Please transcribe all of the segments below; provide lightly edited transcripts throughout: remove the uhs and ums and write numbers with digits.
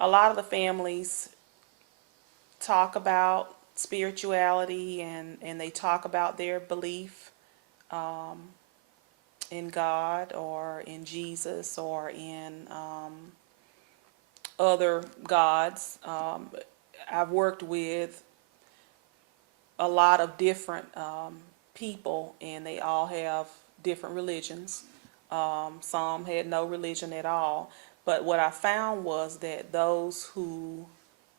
a lot of the families talk about spirituality, and they talk about their belief in God or in Jesus or in other gods. I've worked with a lot of different people, and they all have different religions. Some had no religion at all. But what I found was that those who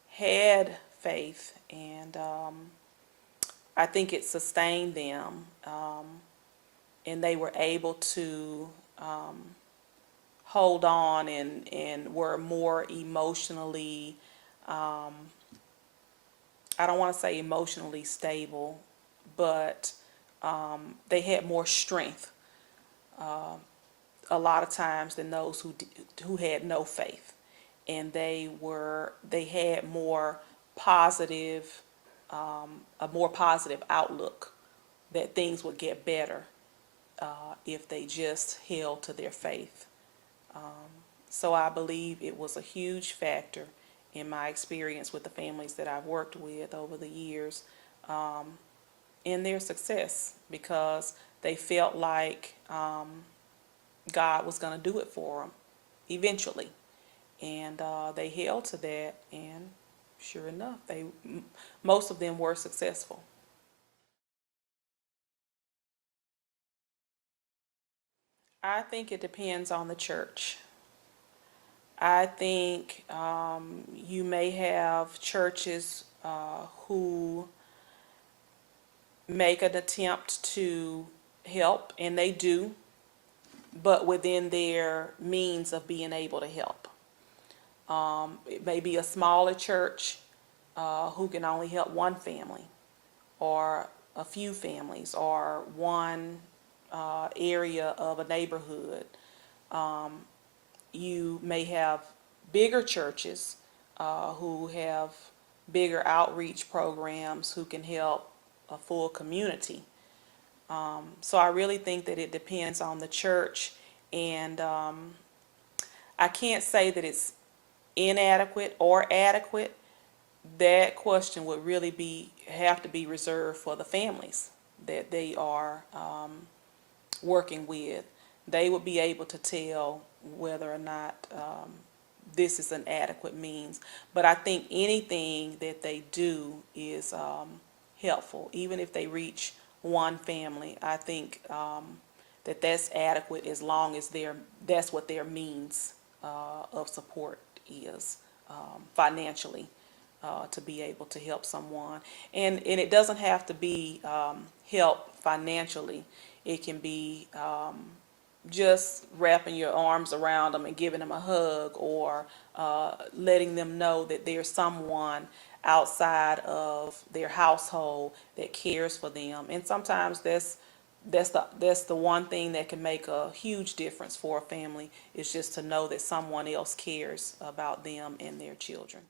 had faith, and I think it sustained them, and they were able to hold on, and were more emotionally, I don't want to say emotionally stable, but they had more strength a lot of times than those who had no faith, and they had more positive, a more positive outlook that things would get better if they just held to their faith. So I believe it was a huge factor in my experience with the families that I've worked with over the years, in their success, because they felt like God was going to do it for them eventually, and they held to that, and sure enough, most of them were successful. I think it depends on the church. I think you may have churches who make an attempt to help, and they do, but within their means of being able to help. It may be a smaller church who can only help one family, or a few families, or one area of a neighborhood. You may have bigger churches who have bigger outreach programs who can help a full community. So I really think that it depends on the church, and I can't say that it's inadequate or adequate. That question would really have to be reserved for the families that they are working with. They would be able to tell whether or not this is an adequate means. But I think anything that they do is helpful, even if they reach one family. I think that that's adequate, as long as that's what their means of support is, financially, to be able to help someone. And it doesn't have to be help financially. It can be just wrapping your arms around them and giving them a hug, or letting them know that there's someone outside of their household that cares for them. And sometimes that's the one thing that can make a huge difference for a family, is just to know that someone else cares about them and their children.